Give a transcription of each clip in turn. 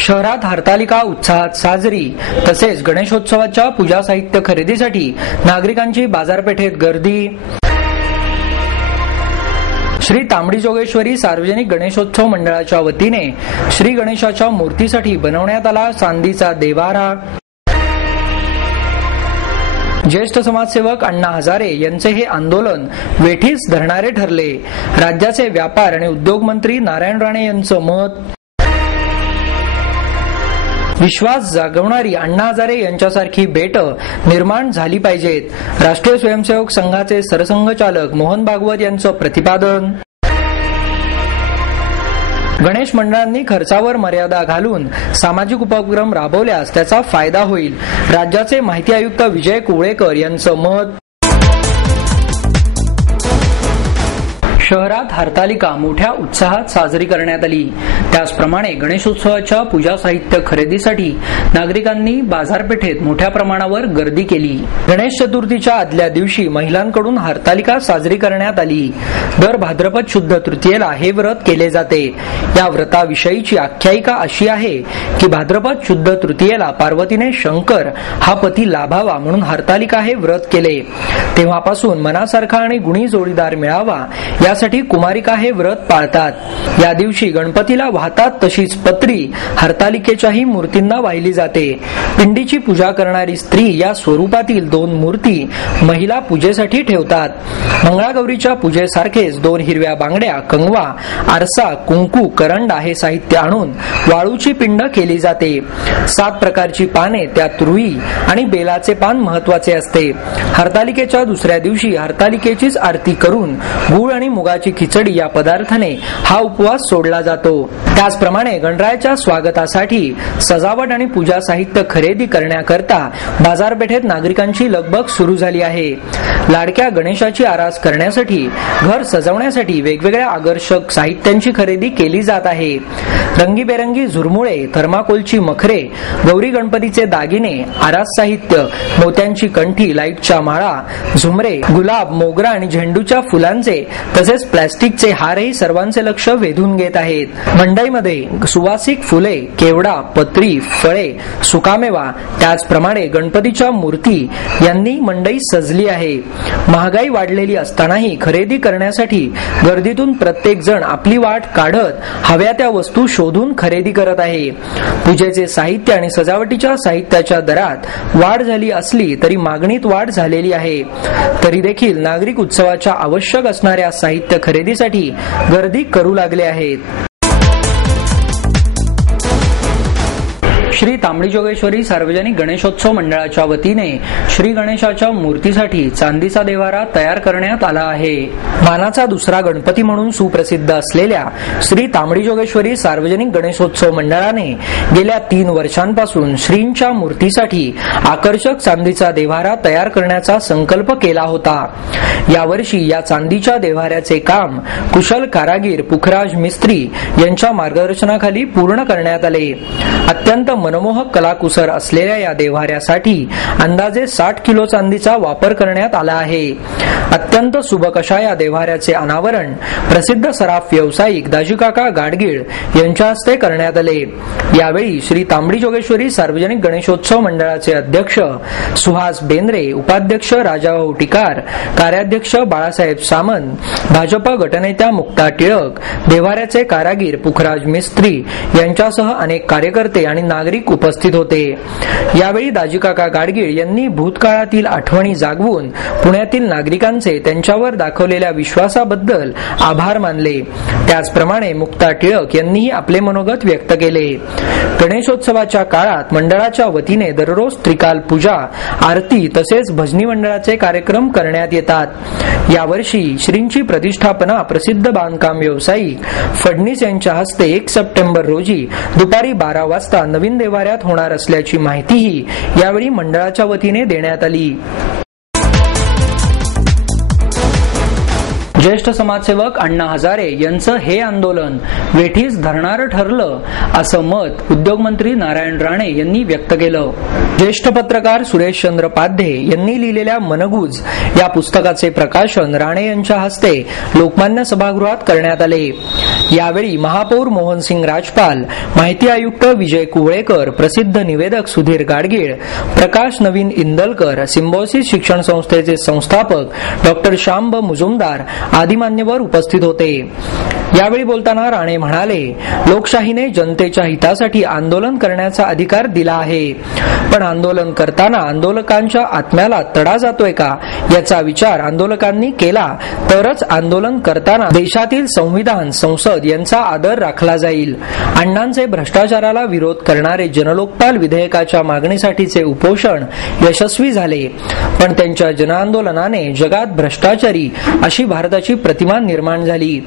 शहरात हरतालिका उत्साहात साजरी. तसेच गणेशोत्सवाच्या पूजा साहित्य खरेदीसाठी नागरिकांची बाजारपेठेत गर्दी. श्री तांबडी जोगेश्वरी सार्वजनिक गणेशोत्सव मंडळाच्या वतीने श्री गणेशाच्या मूर्तीसाठी बनवण्यात आला चांदीचा देव्हारा. ज्येष्ठ समाजसेवक अण्णा हजारे यांचे हे आंदोलन वेठीस धरणारे ठरले. राज्याचे व्यापार आणि उद्योग मंत्री नारायण राणे यांचं मत. विश्वास जागवणारी अण्णा हजारे यांच्यासारखी बेट निर्माण झाली पाहिजेत. राष्ट्रीय स्वयंसेवक संघाचे सरसंघचालक मोहन भागवत यांचं प्रतिपादन. गणेश मंडळांनी खर्चावर मर्यादा घालून सामाजिक उपक्रम राबवल्यास त्याचा फायदा होईल. राज्याचे माहिती आयुक्त विजय कुवळेकर यांचं मत. शहरात हरतालिका मोठ्या उत्साहात साजरी करण्यात आली. त्याचप्रमाणे गणेशोत्सवाच्या पूजा साहित्य खरेदीसाठी नागरिकांनी बाजारपेठेत मोठ्या प्रमाणावर गर्दी केली. गणेश चतुर्थीच्या आदल्या दिवशी महिलांकडून हरतालिका साजरी करण्यात आली. दर भाद्रपद शुद्ध तृतीयेला हे व्रत केले जाते. या व्रताविषयीची आख्यायिका अशी आहे की भाद्रपद शुद्ध तृतीयेला पार्वतीने शंकर हा पती लाभावा म्हणून हरतालिका हे व्रत केले. तेव्हापासून मनासारखा आणि गुणी जोडीदार मिळावा यासाठी कुमारिका हे व्रत पाळतात. या दिवशी गणपतीला वाहतात तशीच पत्री हरतालिकेच्याही मूर्तींना वाहिली जाते. पिंडीची पूजा करणारी स्त्री या स्वरूपातील 2 मूर्ती महिला पूजेसाठी ठेवतात. मंगळागौरीच्या पूजेसारखेच 2 हिरव्या बांगड्या, कंगवा, आरसा, कुंकू, करंडा हे साहित्य आणून वाळूची पिंड केली जाते. 7 प्रकारची पाने, त्यात रुई आणि बेलाचे पान महत्वाचे असते. हरतालिकेच्या दुसऱ्या दिवशी हरतालिकेचीच आरती करून गूळ आणि मुगाची खिचडी या पदार्थाने हा उपवास सोडला जातो. त्याचप्रमाणे गणरायाच्या स्वागतासाठी सजावट आणि पूजा साहित्य खरेदी करण्याकरता बाजारपेठेत नागरिकांची लगबग सुरू झाली आहे. लाडक्या गणेशाची आरास करण्यासाठी, घर सजवण्यासाठी वेगवेगळ्या आकर्षक साहित्यांची खरेदी केली जात आहे. रंगीबेरंगी झुरमुळे, थर्माकोलची मखरे, गौरी गणपतीचे दागिने, आरास साहित्य, मोत्यांची कंठी, लाईटच्या माळा, झुमरे, गुलाब, मोगरा आणि झेंडूच्या फुलांचे तसेच प्लास्टिकचे हारही सर्वांचे लक्ष वेधून घेत आहेत. मंडईमध्ये सुवासिक फुले, केवडा, पत्री, फळे, सुकामेवा, त्याचप्रमाणे गणपतीच्या मूर्ती यांनी मंडई सजली आहे. महागाई वाढलेली असतानाही खरेदी करण्यासाठी गर्दीतून प्रत्येक जण आपली वाट काढत हव्या त्या वस्तू शोधून खरेदी करत आहे. पूजेचे साहित्य आणि सजावटीच्या साहित्याच्या दरात वाढ झाली असली तरी मागणीत वाढ झालेली आहे. तरी देखील नागरिक उत्सवाच्या आवश्यक असणाऱ्या साहित्य खरेदीसाठी गर्दी करू लागले आहेत. श्री तांबडी जोगेश्वरी सार्वजनिक गणेशोत्सव मंडळाच्या वतीने श्री गणेशाच्या मूर्तीसाठी चांदीचा देव्हारा तयार करण्यात आला आहे. मानाचा दुसरा गणपती म्हणून सुप्रसिद्ध असलेल्या श्री तांबडी जोगेश्वरी सार्वजनिक गणेशोत्सव मंडळाने गेल्या 3 वर्षांपासून श्रींच्या मूर्तीसाठी आकर्षक चांदीचा देव्हारा तयार करण्याचा संकल्प केला होता. यावर्षी या चांदीच्या देव्हाऱ्याचे काम कुशल कारागीर पुखराज मिस्त्री यांच्या मार्गदर्शनाखाली पूर्ण करण्यात आले. अत्यंत मनमोहक कलाकुसर असलेल्या या देव्हाऱ्यासाठी अंदाजे 60 किलो चांदीचा वापर करण्यात आला आहे. अत्यंत सुबक अशा या देव्हाऱ्याचे अनावरण प्रसिद्ध सराफ व्यावसायिक दाजीकाका गाडगीळ यांच्या हस्ते करण्यात आले. यावेळी श्री तांबडी जोगेश्वरी सार्वजनिक गणेशोत्सव मंडळाचे अध्यक्ष सुहास बेंद्रे, उपाध्यक्ष राजाभाऊ टिकार, कार्याध्यक्ष बाळासाहेब सामंत, भाजप गटनेत्या मुक्ता टिळक, देव्हाऱ्याचे कारागीर पुखराज मिस्त्री यांच्यासह अनेक कार्यकर्ते आणि नागरिक उपस्थित होते. यावेळी दाजीकाका गाडगीळ यांनी भूतकाळातील आठवणी जागवून पुण्यातील नागरिकांचे त्यांच्यावर दाखवलेल्या विश्वासाबद्दल आभार मानले. त्याचप्रमाणे मुक्ता टिळक यांनीही आपले मनोगत व्यक्त केले. गणेशोत्सवाच्या काळात मंडळाच्या वतीने दररोज त्रिकाल पूजा, आरती तसेच भजनी मंडळाचे कार्यक्रम करण्यात येतात. यावर्षी श्रींची प्रतिष्ठापना प्रसिद्ध बांधकाम व्यावसायिक फडणीस यांच्या हस्ते 1 सप्टेंबर रोजी दुपारी 12 वाजता नवीन देव्हाऱ्यात होणार असल्याची माहितीही यावेळी मंडळाच्या वतीने देण्यात आली. ज्येष्ठ समाजसेवक अण्णा हजारे यांचं हे आंदोलन वेठीस धरणारं ठरलं असं मत उद्योगमंत्री नारायण राणे यांनी व्यक्त केलं. ज्येष्ठ पत्रकार सुरेशचंद्र पाध्ये यांनी लिहिलेल्या मनगूज या पुस्तकाचे प्रकाशन राणे यांच्या हस्ते लोकमान्य सभागृहात करण्यात आले. यावेळी महापौर मोहनसिंग राजपाल, माहिती आयुक्त विजय कुवळेकर, प्रसिद्ध निवेदक सुधीर गाडगीळ, प्रकाश नवीन इंदलकर, सिम्बॉयसिस शिक्षण संस्थेचे संस्थापक डॉ. श्याम मुजुमदार आदी मान्यवर उपस्थित होते. यावेळी बोलताना राणे म्हणाले, लोकशाहीने जनतेच्या हितासाठी आंदोलन करण्याचा अधिकार दिला आहे, पण आंदोलन करताना आंदोलकांच्या आत्म्याला तडा जातोय का याचा विचार आंदोलकांनी केला तरच आंदोलन करताना देशातील संविधान, संसद यांचा आदर राखला जाईल. अण्णांचे भ्रष्टाचाराला विरोध करणारे जनलोकपाल विधेयकाच्या मागणीसाठीचे उपोषण यशस्वी झाले, पण त्यांच्या जनआंदोलनाने जगात भ्रष्टाचारी अशी भारताची प्रतिमा निर्माण झाली.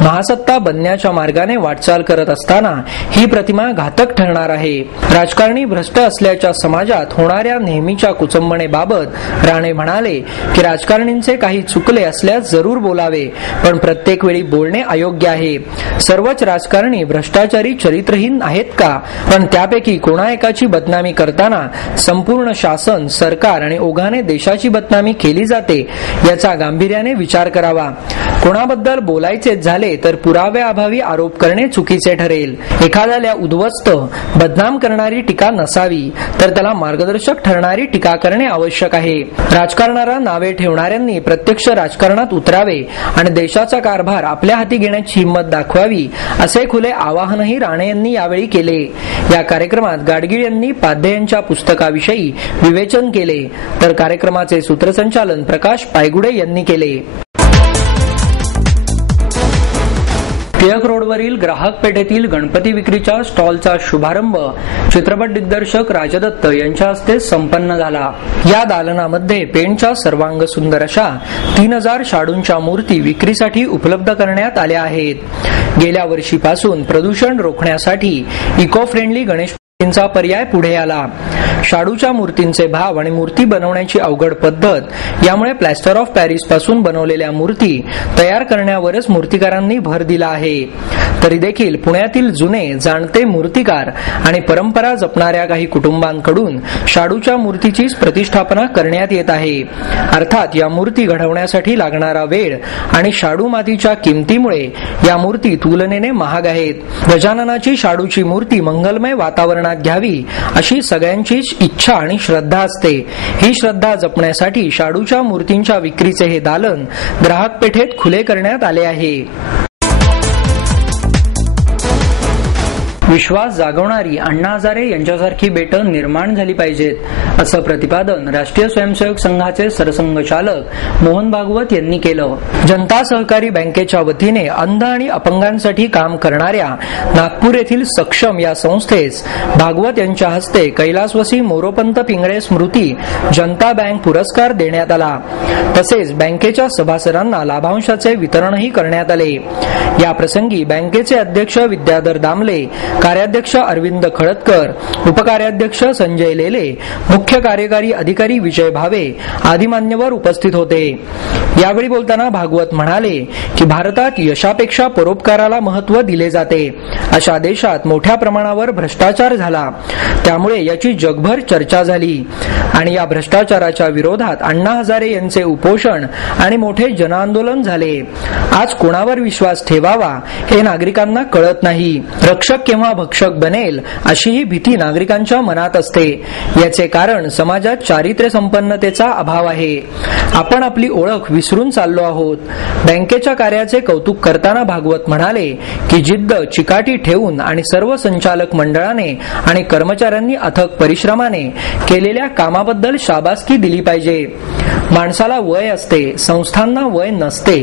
महासत्ता बनण्याच्या मार्गाने वाटचाल करत असताना ही प्रतिमा घातक ठरणार आहे. राजकारणी भ्रष्ट असल्याच्या समाजात होणाऱ्या नेहमीच्या कुचंबणेबाबत राणे म्हणाले की राजकारणींचे काही चुकले असल्यास जरूर बोलावे, पण प्रत्येक वेळी बोलणे अयोग्य आहे. सर्वच राजकारणी भ्रष्टाचारी चरित्रहीन आहेत का? पण त्यापैकी कोणा एकाची बदनामी करताना संपूर्ण शासन, सरकार आणि ओघाने देशाची बदनामी केली जाते याचा गांभीर्याने विचार करावा. कोणाबद्दल बोलायचे झाले तर पुराव्याअभावी आरोप करणे चुकीचे ठरेल. एखाद्याला उद्ध्वस्त, बदनाम करणारी टीका नसावी, तर त्याला मार्गदर्शक ठरणारी टीका करणे आवश्यक आहे. राजकारणाला नावे ठेवणाऱ्यांनी प्रत्यक्ष राजकारणात उतरावे आणि देशाचा कारभार आपल्या हाती घेण्याची हिंमत दाखवावी, असे खुले आवाहनही राणे यांनी यावेळी केले. या कार्यक्रमात गाडगीळ यांनी पाध्ये यांच्या पुस्तकाविषयी विवेचन केले, तर कार्यक्रमाचे सूत्रसंचालन प्रकाश पायगुडे यांनी केले. टिळक रोडवरील ग्राहक पेठेतील गणपती विक्रीच्या स्टॉलचा शुभारंभ चित्रपट दिग्दर्शक राजदत्त यांच्या हस्ते संपन्न झाला. या दालनामध्ये पेणच्या सर्वांग सुंदर अशा 3000 शाडूंच्या मूर्ती विक्रीसाठी उपलब्ध करण्यात आल्या आहेत. गेल्या वर्षीपासून प्रदूषण रोखण्यासाठी इको फ्रेंडली गणेश चा पर्याय पुढे आला. शाडूच्या मूर्तींचे भाव आणि मूर्ती बनवण्याची अवघड पद्धत यामुळे प्लॅस्टर ऑफ पॅरिस पासून बनवलेल्या मूर्ती तयार करण्यावरच मूर्तिकारांनी भर दिला आहे. तरी देखील पुण्यातील जुने जाणते मूर्तिकार आणि परंपरा जपणाऱ्या काही कुटुंबांकडून शाडूच्या मूर्तीचीच प्रतिष्ठापना करण्यात येत आहे. अर्थात या मूर्ती घडवण्यासाठी लागणारा वेळ आणि शाडू मातीच्या किमतीमुळे या मूर्ती तुलनेने महाग आहेत. गजाननाची शाडूची मूर्ती मंगलमय वातावरणात घ्यावी अशी सगळ्यांची इच्छा आणि श्रद्धा असते. ही श्रद्धा जपण्यासाठी शाडूच्या मूर्तींच्या विक्रीचे हे दालन ग्राहक पेठेत खुले करण्यात आले आहे. विश्वास जागवणारी अण्णा हजारे यांच्यासारखी बेटं निर्माण झाली पाहिजेत, असं प्रतिपादन राष्ट्रीय स्वयंसेवक संघाचे सरसंघचालक मोहन भागवत यांनी केलं. जनता सहकारी बँकेच्या वतीने अंध आणि अपंगांसाठी काम करणाऱ्या नागपूर येथील सक्षम या संस्थेस भागवत यांच्या हस्ते कैलासवासी मोरोपंत पिंगळे स्मृती जनता बँक पुरस्कार देण्यात आला. तसेच बँकेच्या सभासदांना लाभांशाचे वितरणही करण्यात आले. या प्रसंगी बँकेचे अध्यक्ष विद्याधर दामले, कार्याध्यक्ष अरविंद खळदकर, उपकार्याध्यक्ष संजय लेले, मुख्य कार्यकारी अधिकारी विजय भावे आदी मान्यवर उपस्थित होते. यावेळी बोलताना भागवत म्हणाले की भारतात यशापेक्षा परोपकाराला महत्त्व दिले जाते. अशा देशात मोठ्या प्रमाणावर भ्रष्टाचार झाला, त्यामुळे याची जगभर चर्चा झाली आणि या भ्रष्टाचाराच्या विरोधात अण्णा हजारे यांचे उपोषण आणि मोठे जनआंदोलन झाले. आज कोणावर विश्वास ठेवावा हे नागरिकांना कळत नाही. रक्षक केव्हा भक्षक बनेल अशी ही भीती नागरिकांच्या मनात असते. याचे कारण समाजात चारित्र्य संपन्नतेचा अभाव आहे. आपण आपली ओळख विसरून चाललो आहोत. बँकेच्या कार्याचे कौतुक करताना भागवत म्हणाले की जिद्द, चिकाटी ठेवून आणि सर्व संचालक मंडळाने आणि कर्मचाऱ्यांनी अथक परिश्रमाने केलेल्या कामाबद्दल शाबासकी दिली पाहिजे. माणसाला वय असते, संस्थांना वय नसते.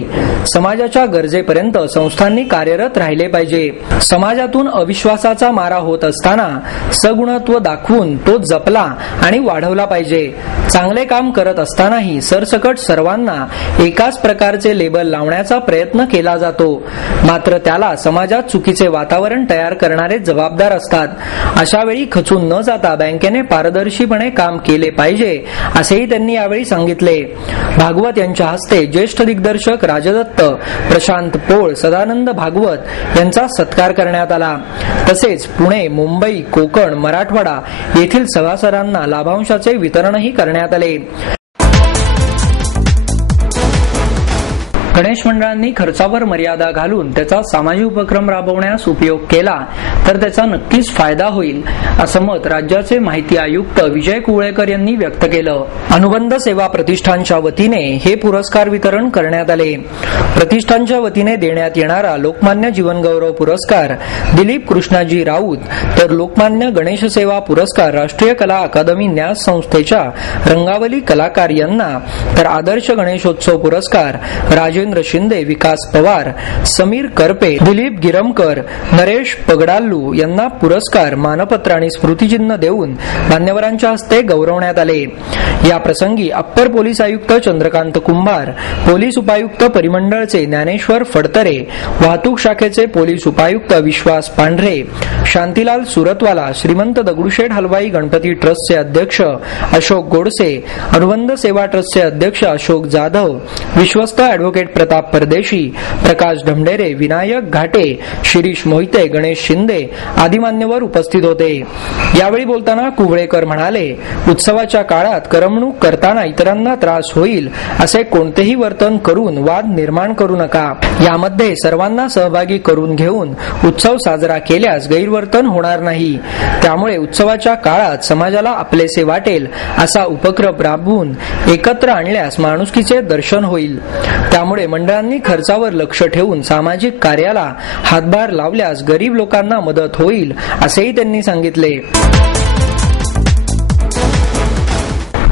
समाजाच्या गरजेपर्यंत संस्थांनी कार्यरत राहिले पाहिजे. समाजातून अविश्वासाचा मारा होत असताना सगुणत्व दाखवून तो जपला आणि वाढवला पाहिजे. चांगले काम करत असतानाही सरसकट सर्वांना एकाच प्रकारचे लेबल लावण्याचा प्रयत्न केला जातो, मात्र त्याला समाजात चुकीचे वातावरण तयार करणारे जबाबदार असतात. अशा वेळी खचून न जाता बँकेने पारदर्शीपणे काम केले पाहिजे, असेही त्यांनी यावेळी सांगितले. झाले. भागवत यांच्या हस्ते ज्येष्ठ दिग्दर्शक राजदत्त, प्रशांत पोळ, सदानंद भागवत यांचा सत्कार करण्यात आला. तसेच पुणे, मुंबई, कोकण, मराठवाडा येथील सभासदांना लाभांशाचे वितरणही करण्यात आले. गणेश मंडळांनी खर्चावर मर्यादा घालून त्याचा सामाजिक उपक्रम राबवण्यास उपयोग केला तर त्याचा नक्कीच फायदा होईल, असं मत राज्याचे माहिती आयुक्त विजय कुवळेकर यांनी व्यक्त केलं. अनुबंध सेवा प्रतिष्ठानच्या वतीने हे पुरस्कार वितरण करण्यात आले. प्रतिष्ठानच्या वतीने देण्यात येणारा लोकमान्य जीवन गौरव पुरस्कार दिलीप कृष्णाजी राऊत, तर लोकमान्य गणेश सेवा पुरस्कार राष्ट्रीय कला अकादमी न्यास संस्थेच्या रंगावली कलाकार यांना, तर आदर्श गणेशोत्सव पुरस्कार राजेंद्र शिंदे, विकास पवार, समीर करपे, दिलीप गिरमकर, नरेश पगडाल्लू यांना पुरस्कार, मानपत्र आणि स्मृतिचिन्ह देऊन मान्यवरांच्या हस्ते गौरवण्यात आले. या प्रसंगी अप्पर पोलीस आयुक्त चंद्रकांत कुंभार, पोलीस उपायुक्त परिमंडळचे ज्ञानेश्वर फडतरे, वाहतूक शाखेचे पोलीस उपायुक्त विश्वास पांढरे, शांतीलाल सुरतवाला, श्रीमंत दगडूशेठ हलवाई गणपती ट्रस्टचे अध्यक्ष अशोक गोडसे, अनुबंध सेवा ट्रस्टचे अध्यक्ष अशोक जाधव, विश्वस्त ॲडव्होकेट प्रताप परदेशी, प्रकाश ढमढेरे, विनायक घाटे, शिरीष मोहिते, गणेश शिंदे आदी मान्यवर उपस्थित होते. यावेळी बोलताना कुवळेकर म्हणाले, उत्सवाच्या काळात करमणूक करताना इतरांना त्रास होईल असे कोणतेही वर्तन करून वाद निर्माण करू नका. यामध्ये सर्वांना सहभागी करून घेऊन उत्सव साजरा केल्यास गैरवर्तन होणार नाही. त्यामुळे उत्सवाच्या काळात समाजाला आपलेसे वाटेल असा उपक्रम राबवून एकत्र आणल्यास माणुसकीचे दर्शन होईल. त्यामुळे मंडळांनी खर्चावर लक्ष ठेवून सामाजिक कार्याला हातभार लावल्यास गरीब लोकांना मदत होईल असेही त्यांनी सांगितले.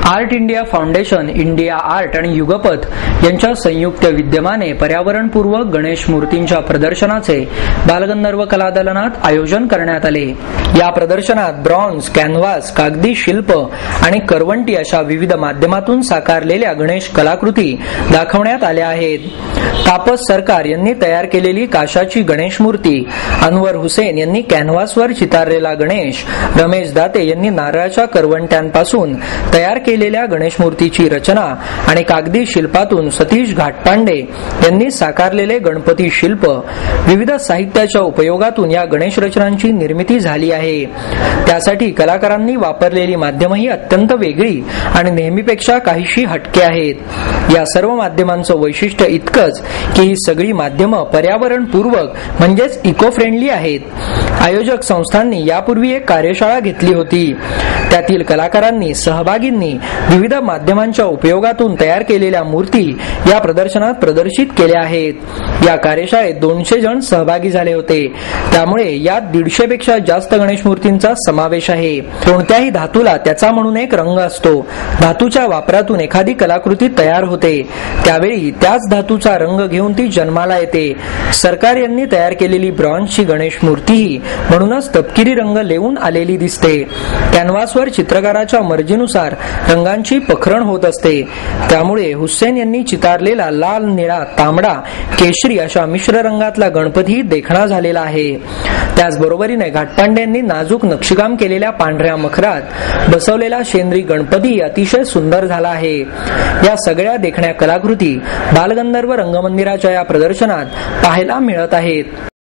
Art India foundation, India art आणि युगपथ यांच्या संयुक्त विद्यमाने पर्यावरणपूर्वक गणेश मूर्तींच्या प्रदर्शनाचे बालगंधर्व कलादालनात आयोजन करण्यात आले. या प्रदर्शनात ब्रॉन्झ, कॅनव्हास, कागदी शिल्प आणि करवंटी अशा विविध माध्यमातून साकारलेल्या गणेश कलाकृती दाखवण्यात आल्या आहेत. तापस सरकार यांनी तयार केलेली काशाची गणेश मूर्ती, अनवर हुसेन यांनी कॅनव्हासवर चितारलेला गणेश, रमेश दाते यांनी नारळाच्या करवंट्यांपासून तयार केलेल्या गणेश मूर्तीची रचना आणि कागदी शिल्पातून सतीश घाटपांडे यांनी साकारलेले गणपती शिल्प, विविध साहित्याच्या उपयोगातून या गणेश रचनांची निर्मिती झाली आहे. त्यासाठी कलाकारांनी वापरलेली माध्यमही अत्यंत वेगळी आणि नेहमीपेक्षा काहीशी हटके आहेत. या सर्व माध्यमांचं वैशिष्ट्य इतकंच की ही सगळी माध्यमं पर्यावरणपूर्वक म्हणजेच इको फ्रेंडली आहेत. आयोजक संस्थांनी यापूर्वी एक कार्यशाळा घेतली होती. त्यातील कलाकारांनी, सहभागींनी विविध माध्यमांच्या उपयोगातून तयार केलेल्या मूर्ती या प्रदर्शनात प्रदर्शित केल्या आहेत. या कार्यशाळेत 200 जण सहभागी झाले होते. त्यामुळे यात 150 पेक्षा जास्त गणेश मूर्तींचा समावेश आहे. कोणत्याही धातूला त्याचा म्हणून एक रंग असतो. धातूच्या वापरातून एखादी कलाकृती तयार होते. त्यावेळी त्याच धातूचा रंग घेऊन ती जन्माला येते. सरकार यांनी तयार केलेली ब्रॉन्झची गणेश मूर्तीही म्हणूनच तपकिरी रंग लेवून आलेली दिसते. कॅनव्हासवर चित्रकाराच्या मर्जीनुसार रंगांची पखरण होत असते. त्यामुळे हुसेन यांनी चितारलेला लाल, निळा, तांबडा, केशरी अशा मिश्र रंगातला गणपती देखणा झालेला आहे. त्याचबरोबरीने घाटपांडे यांनी नाजूक नक्षीकाम केलेल्या पांढऱ्या मखरात बसवलेला शेंद्री गणपती अतिशय सुंदर झाला आहे. या सगळ्या देखण्या कलाकृती बालगंधर्व रंगमंदिराच्या या प्रदर्शनात पाहायला मिळत आहेत.